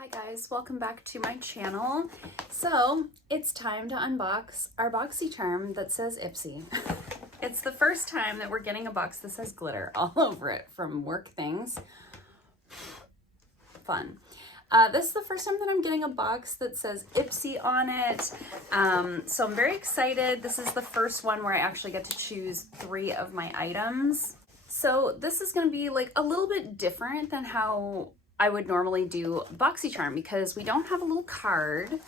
Hi guys, welcome back to my channel. So it's time to unbox our Boxycharm that says Ipsy. It's the first time that we're getting a box that says glitter all over it from Work Things. Fun. This is the first time that I'm getting a box that says Ipsy on it. So I'm very excited. This is the first one where I actually get to choose 3 of my items. So this is going to be like a little bit different than how I would normally do Boxycharm because we don't have a little card.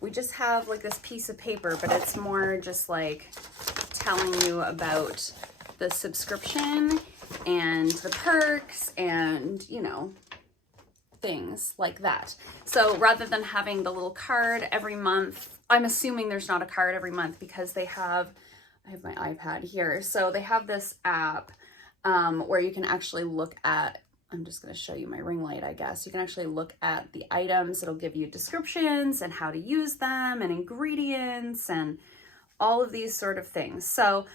We just have like this piece of paper, but it's more just like telling you about the subscription and the perks and, you know, things like that. So rather than having the little card every month, I'm assuming there's not a card every month because I have my iPad here. So they have this app where you can actually look at, I'm just going to show you my ring light, I guess. You can actually look at the items. It'll give you descriptions and how to use them and ingredients and all of these sort of things. So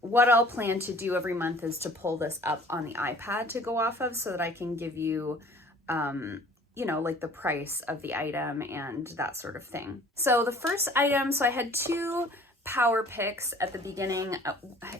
what I'll plan to do every month is to pull this up on the iPad to go off of so that I can give you, you know, like the price of the item and that sort of thing. So the first item, so I had 2 power picks at the beginning.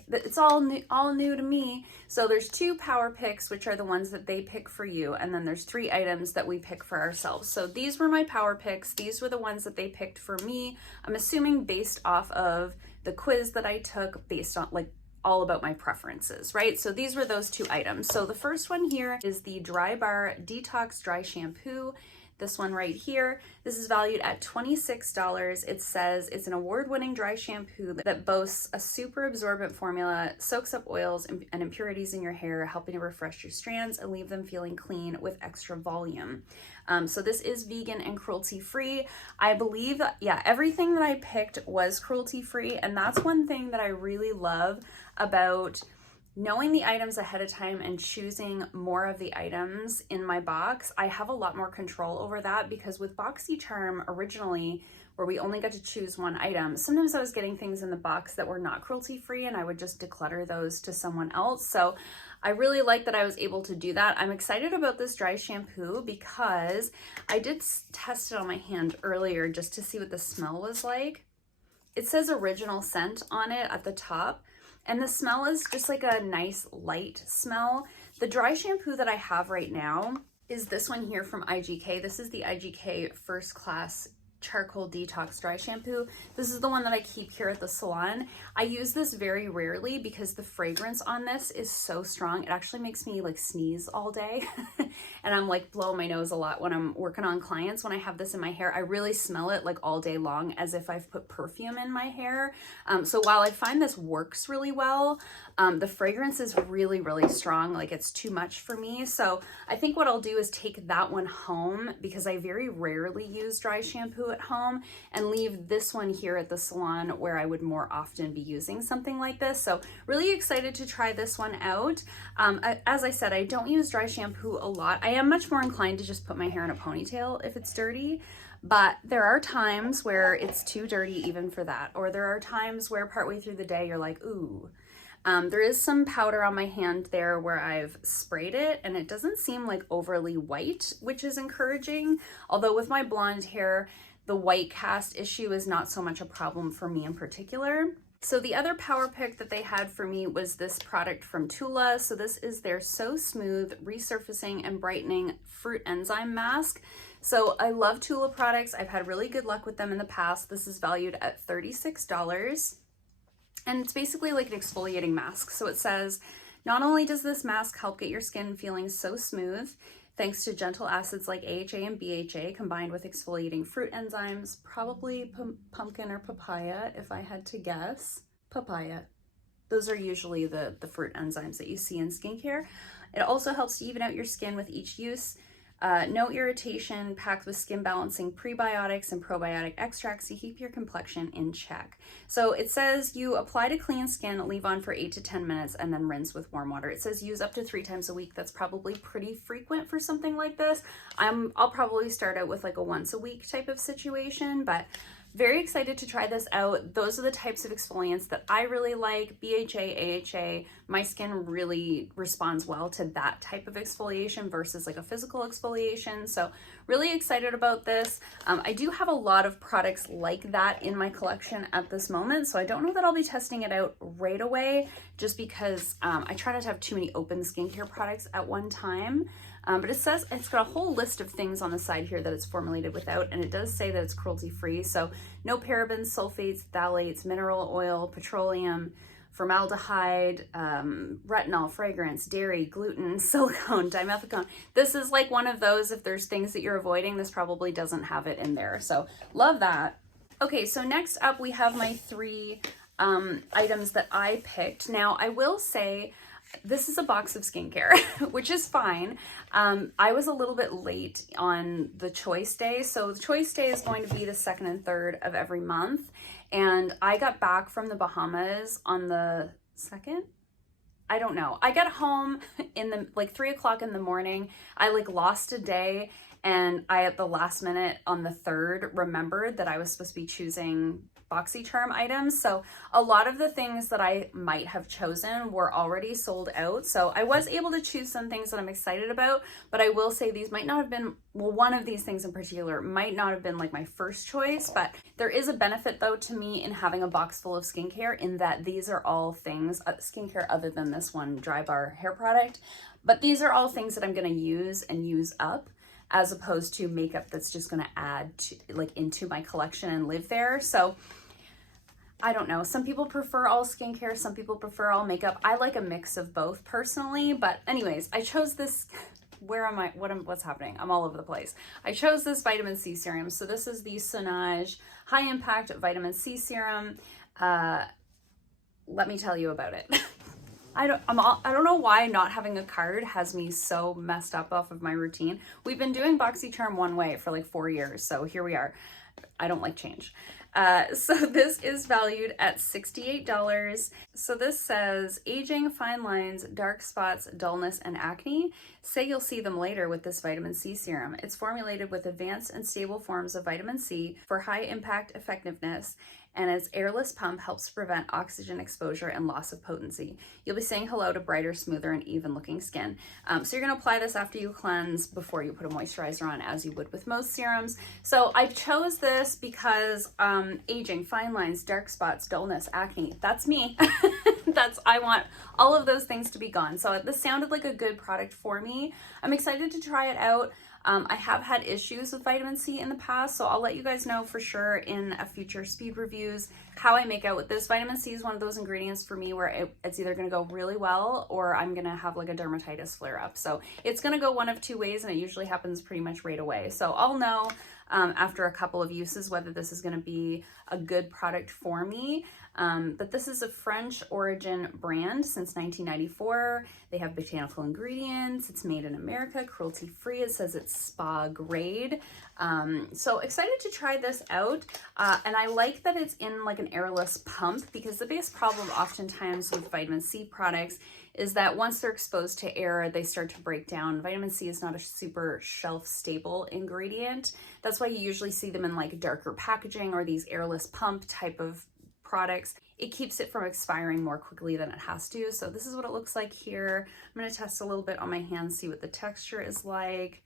It's all new to me. So there's 2 power picks, which are the ones that they pick for you. And then there's 3 items that we pick for ourselves. So these were my power picks. These were the ones that they picked for me. I'm assuming based off of the quiz that I took, based on like all about my preferences, right? So these were those 2 items. So the first one here is the Drybar Detox Dry Shampoo. This one right here, this is valued at $26. It says it's an award-winning dry shampoo that boasts a super absorbent formula, soaks up oils and impurities in your hair, helping to refresh your strands and leave them feeling clean with extra volume. So this is vegan and cruelty-free. I believe, yeah, everything that I picked was cruelty-free, and that's one thing that I really love about knowing the items ahead of time and choosing more of the items in my box. I have a lot more control over that because with Boxycharm originally, where we only got to choose 1 item, sometimes I was getting things in the box that were not cruelty-free and I would just declutter those to someone else. So I really like that I was able to do that. I'm excited about this dry shampoo because I did test it on my hand earlier just to see what the smell was like. It says original scent on it at the top. And the smell is just like a nice light smell. The dry shampoo that I have right now is this one here from IGK. This is the IGK First Class Charcoal Detox Dry Shampoo. This is the one that I keep here at the salon. I use this very rarely because the fragrance on this is so strong. It actually makes me like sneeze all day. And I'm like blowing my nose a lot when I'm working on clients. When I have this in my hair, I really smell it like all day long as if I've put perfume in my hair. So while I find this works really well, the fragrance is really, really strong. Like it's too much for me. So I think what I'll do is take that one home because I very rarely use dry shampoo at home and leave this one here at the salon where I would more often be using something like this. So really excited to try this one out. As I said, I don't use dry shampoo a lot. I am much more inclined to just put my hair in a ponytail if it's dirty. But there are times where it's too dirty even for that. Or there are times where partway through the day you're like, ooh. There is some powder on my hand there where I've sprayed it and it doesn't seem like overly white, which is encouraging. Although with my blonde hair, the white cast issue is not so much a problem for me in particular. So the other power pick that they had for me was this product from Tula. So this is their So Smooth Resurfacing and Brightening Fruit Enzyme Mask. So I love Tula products. I've had really good luck with them in the past. This is valued at $36. And it's basically like an exfoliating mask. So it says, not only does this mask help get your skin feeling so smooth, thanks to gentle acids like AHA and BHA combined with exfoliating fruit enzymes, probably pumpkin or papaya, if I had to guess. Papaya. Those are usually the fruit enzymes that you see in skincare. It also helps to even out your skin with each use. No irritation, packed with skin balancing prebiotics and probiotic extracts to keep your complexion in check. So it says you apply to clean skin, leave on for 8 to 10 minutes, and then rinse with warm water. It says use up to 3 times a week. That's probably pretty frequent for something like this. I'll probably start out with like a once a week type of situation, but very excited to try this out. Those are the types of exfoliants that I really like: BHA, AHA, my skin really responds well to that type of exfoliation versus like a physical exfoliation. So really excited about this. I do have a lot of products like that in my collection at this moment, so I don't know that I'll be testing it out right away, just because I try not to have too many open skincare products at one time. But it says it's got a whole list of things on the side here that it's formulated without, and it does say that it's cruelty-free. So no parabens, sulfates, phthalates, mineral oil, petroleum, formaldehyde, retinol, fragrance, dairy, gluten, silicone, dimethicone. This is like one of those, if there's things that you're avoiding, this probably doesn't have it in there. So love that. Okay, so next up we have my 3 items that I picked. Now I will say, this is a box of skincare, which is fine. I was a little bit late on the choice day. So the choice day is going to be the 2nd and 3rd of every month. And I got back from the Bahamas on the 2nd. I don't know. I got home in the like 3 o'clock in the morning. I like lost a day. And I, at the last minute on the 3rd, remembered that I was supposed to be choosing Boxycharm items. So a lot of the things that I might have chosen were already sold out. So I was able to choose some things that I'm excited about, but I will say these might not have been, well, one of these things in particular might not have been like my first choice, but there is a benefit though to me in having a box full of skincare, in that these are all things, skincare other than this one Drybar hair product, but these are all things that I'm going to use and use up, as opposed to makeup that's just going to add to, like, into my collection and live there. So I don't know. Some people prefer all skincare. Some people prefer all makeup. I like a mix of both personally. But anyways, I chose this. Where am I? What's happening? I'm all over the place. I chose this vitamin C serum. So this is the Sonage High Impact Vitamin C Serum. Let me tell you about it. I don't know why not having a card has me so messed up off of my routine. We've been doing Boxycharm one way for like 4 years, so here we are. I don't like change. So this is valued at $68. So this says, aging, fine lines, dark spots, dullness, and acne. Say you'll see them later with this vitamin C serum. It's formulated with advanced and stable forms of vitamin C for high impact effectiveness, and its airless pump helps prevent oxygen exposure and loss of potency. You'll be saying hello to brighter, smoother, and even looking skin. So you're gonna apply this after you cleanse, before you put a moisturizer on, as you would with most serums. So I chose this because aging, fine lines, dark spots, dullness, acne, that's me. I want all of those things to be gone. So this sounded like a good product for me. I'm excited to try it out. I have had issues with vitamin C in the past, so I'll let you guys know for sure in a future speed reviews how I make out with this. Vitamin C is one of those ingredients for me where it's either going to go really well, or I'm going to have like a dermatitis flare up. So it's going to go one of 2 ways, and it usually happens pretty much right away. So I'll know after a couple of uses whether this is going to be a good product for me. But this is a French origin brand since 1994. They have botanical ingredients. It's made in America, cruelty free. It says it's spa grade. So excited to try this out. And I like that it's in like an airless pump, because the biggest problem oftentimes with vitamin C products is that once they're exposed to air, they start to break down. Vitamin C is not a super shelf stable ingredient. That's why you usually see them in like darker packaging or these airless pump type of products. It keeps it from expiring more quickly than it has to. So this is what it looks like here. I'm going to test a little bit on my hands, see what the texture is like.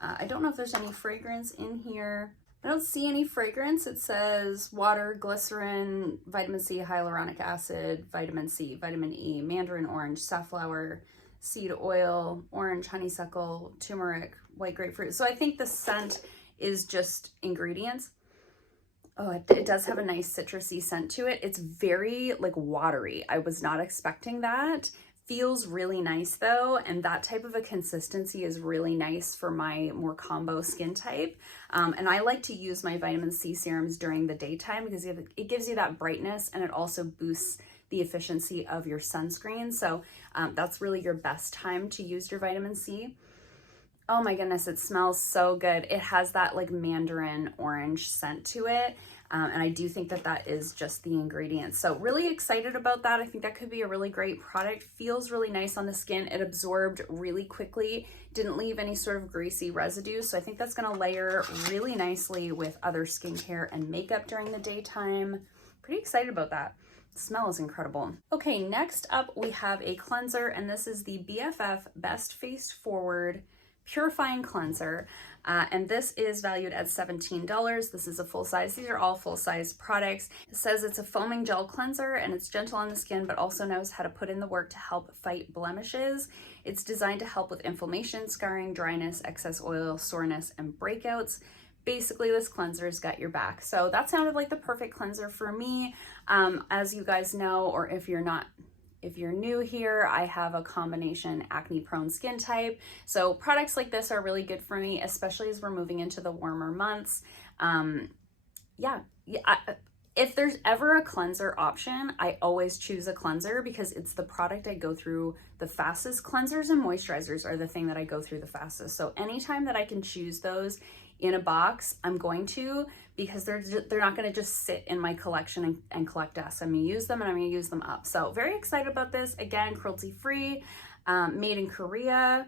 I don't know if there's any fragrance in here. I don't see any fragrance. It says water, glycerin, vitamin C, hyaluronic acid, vitamin C, vitamin E, mandarin orange, safflower, seed oil, orange, honeysuckle, turmeric, white grapefruit. So I think the scent is just ingredients. Oh, it does have a nice citrusy scent to it. It's very like watery. I was not expecting that. Feels really nice though, and that type of a consistency is really nice for my more combo skin type. And I like to use my vitamin C serums during the daytime because it gives you that brightness, and it also boosts the efficiency of your sunscreen. So that's really your best time to use your vitamin C. Oh my goodness, it smells so good. It has that like mandarin orange scent to it. And I do think that that is just the ingredients. So really excited about that. I think that could be a really great product. Feels really nice on the skin. It absorbed really quickly, didn't leave any sort of greasy residue. So I think that's gonna layer really nicely with other skincare and makeup during the daytime. Pretty excited about that. Smell is incredible. Okay, next up we have a cleanser, and this is the BFF Best Face Forward Purifying Cleanser. And this is valued at $17. This is a full size. These are all full size products. It says it's a foaming gel cleanser and it's gentle on the skin, but also knows how to put in the work to help fight blemishes. It's designed to help with inflammation, scarring, dryness, excess oil, soreness, and breakouts. Basically, this cleanser's got your back. So that sounded like the perfect cleanser for me. As you guys know, or if you're new here, I have a combination acne prone skin type. So products like this are really good for me, especially as we're moving into the warmer months. If there's ever a cleanser option, I always choose a cleanser because it's the product I go through the fastest. Cleansers and moisturizers are the thing that I go through the fastest. So anytime that I can choose those in a box, I'm going to, because they're not going to just sit in my collection and collect dust. I'm going to use them and I'm going to use them up. So very excited about this. Again, cruelty free, made in Korea.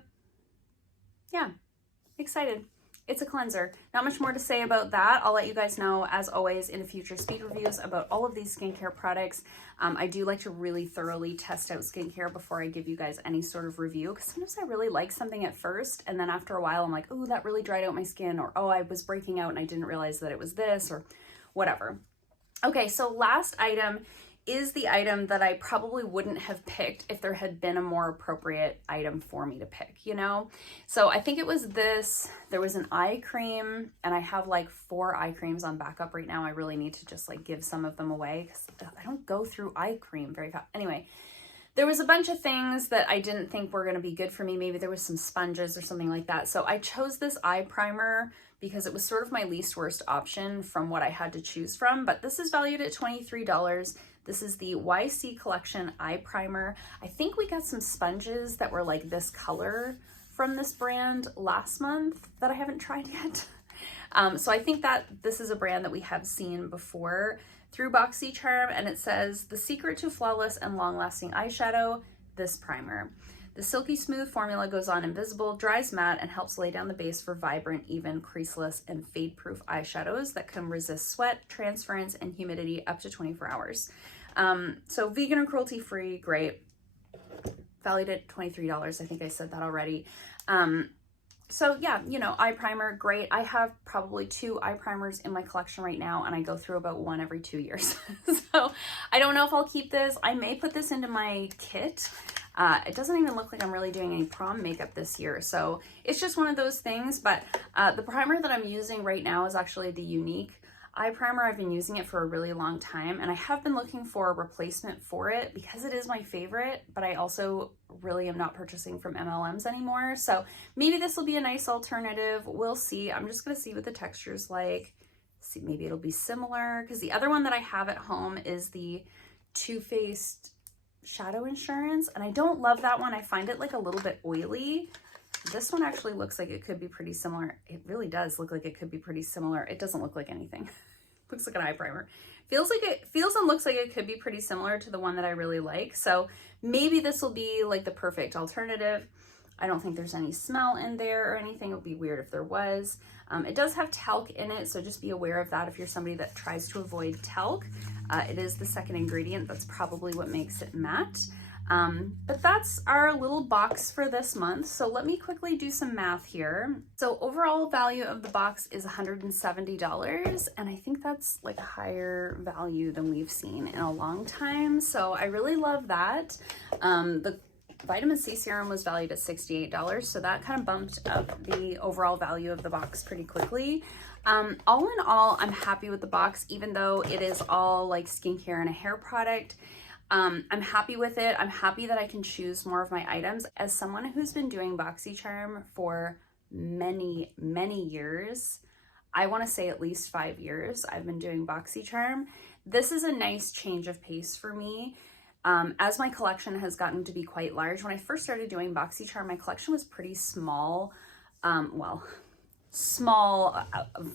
Yeah, excited. It's a cleanser. Not much more to say about that. I'll let you guys know, as always, in future speed reviews about all of these skincare products. I do like to really thoroughly test out skincare before I give you guys any sort of review, because sometimes I really like something at first, and then after a while I'm like, oh, that really dried out my skin, or oh, I was breaking out and I didn't realize that it was this, or whatever. Okay, so last item is the item that I probably wouldn't have picked if there had been a more appropriate item for me to pick, you know? So I think it was this. There was an eye cream, and I have like 4 eye creams on backup right now. I really need to just like give some of them away because I don't go through eye cream very fast. Anyway, there was a bunch of things that I didn't think were going to be good for me. Maybe there was some sponges or something like that. So I chose this eye primer because it was sort of my least worst option from what I had to choose from. But this is valued at $23. This is the YC Collection Eye Primer. I think we got some sponges that were like this color from this brand last month that I haven't tried yet. So I think that this is a brand that we have seen before through Boxycharm, and it says, the secret to flawless and long-lasting eyeshadow, this primer. The silky smooth formula goes on invisible, dries matte, and helps lay down the base for vibrant, even, creaseless, and fade-proof eyeshadows that can resist sweat, transference, and humidity up to 24 hours. So vegan and cruelty-free, great. Valued at $23. I think I said that already. So yeah, you know, eye primer, great. I have probably 2 eye primers in my collection right now, and I go through about 1 every 2 years. So I don't know if I'll keep this. I may put this into my kit. It doesn't even look like I'm really doing any prom makeup this year. So it's just one of those things. But the primer that I'm using right now is actually the Unique eye primer. I've been using it for a really long time, and I have been looking for a replacement for it because it is my favorite, but I also really am not purchasing from MLMs anymore. So maybe this will be a nice alternative. We'll see. I'm just going to see what the texture's like. See, maybe it'll be similar, because the other one that I have at home is the Too Faced Shadow Insurance, and I don't love that one. I find it like a little bit oily. This one actually looks like it could be pretty similar. It really does look like it could be pretty similar. It doesn't look like anything. Looks like an eye primer. Feels and looks like it could be pretty similar to the one that I really like. So maybe this will be like the perfect alternative. I don't think there's any smell in there or anything. It would be weird if there was. It does have talc in it, so just be aware of that if you're somebody that tries to avoid talc. It is the second ingredient. That's probably what makes it matte. But that's our little box for this month. So let me quickly do some math here. So overall value of the box is $170, and I think that's like a higher value than we've seen in a long time. So I really love that. The vitamin C serum was valued at $68, so that kind of bumped up the overall value of the box pretty quickly. All in all, I'm happy with the box, even though it is all like skincare and a hair product. I'm happy with it. I'm happy that I can choose more of my items. As someone who's been doing Boxycharm for many, many years, I want to say at least 5 years I've been doing Boxycharm. This is a nice change of pace for me. As my collection has gotten to be quite large, when I first started doing Boxycharm, my collection was pretty small. Small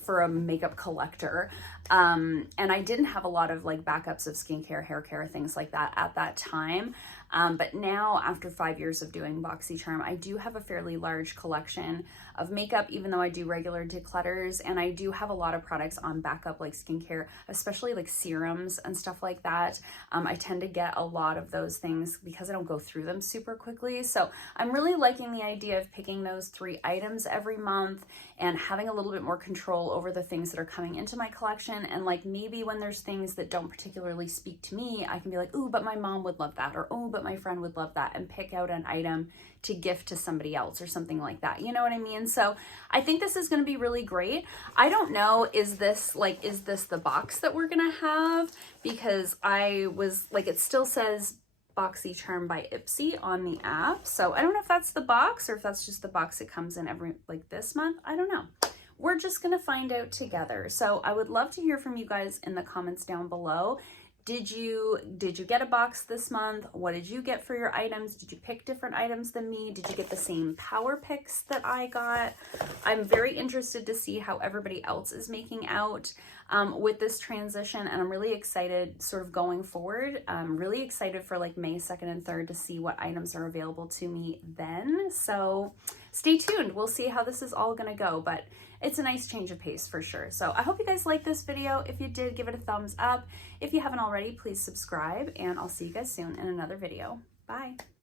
for a makeup collector. And I didn't have a lot of like backups of skincare, hair care, things like that at that time. But now, after 5 years of doing Boxycharm, I do have a fairly large collection of makeup, even though I do regular declutters, and I do have a lot of products on backup like skincare, especially like serums and stuff like that. I tend to get a lot of those things because I don't go through them super quickly. So I'm really liking the idea of picking those 3 items every month and having a little bit more control over the things that are coming into my collection. And like maybe when there's things that don't particularly speak to me, I can be like, ooh, but my mom would love that, or oh, but my friend would love that, and pick out an item to gift to somebody else or something like that. You know what I mean? So I think this is going to be really great. I don't know, is this the box that we're going to have? Because I was like, it still says Boxycharm by Ipsy on the app. So I don't know if that's the box or if that's just the box that comes in every, like this month. I don't know. We're just going to find out together. So I would love to hear from you guys in the comments down below. Did you get a box this month? What did you get for your items? Did you pick different items than me? Did you get the same power picks that I got? I'm very interested to see how everybody else is making out with this transition, and I'm really excited sort of going forward. I'm really excited for like May 2nd and 3rd to see what items are available to me then. So stay tuned. We'll see how this is all gonna go, but it's a nice change of pace for sure. So I hope you guys liked this video. If you did, give it a thumbs up. If you haven't already, please subscribe, and I'll see you guys soon in another video. Bye.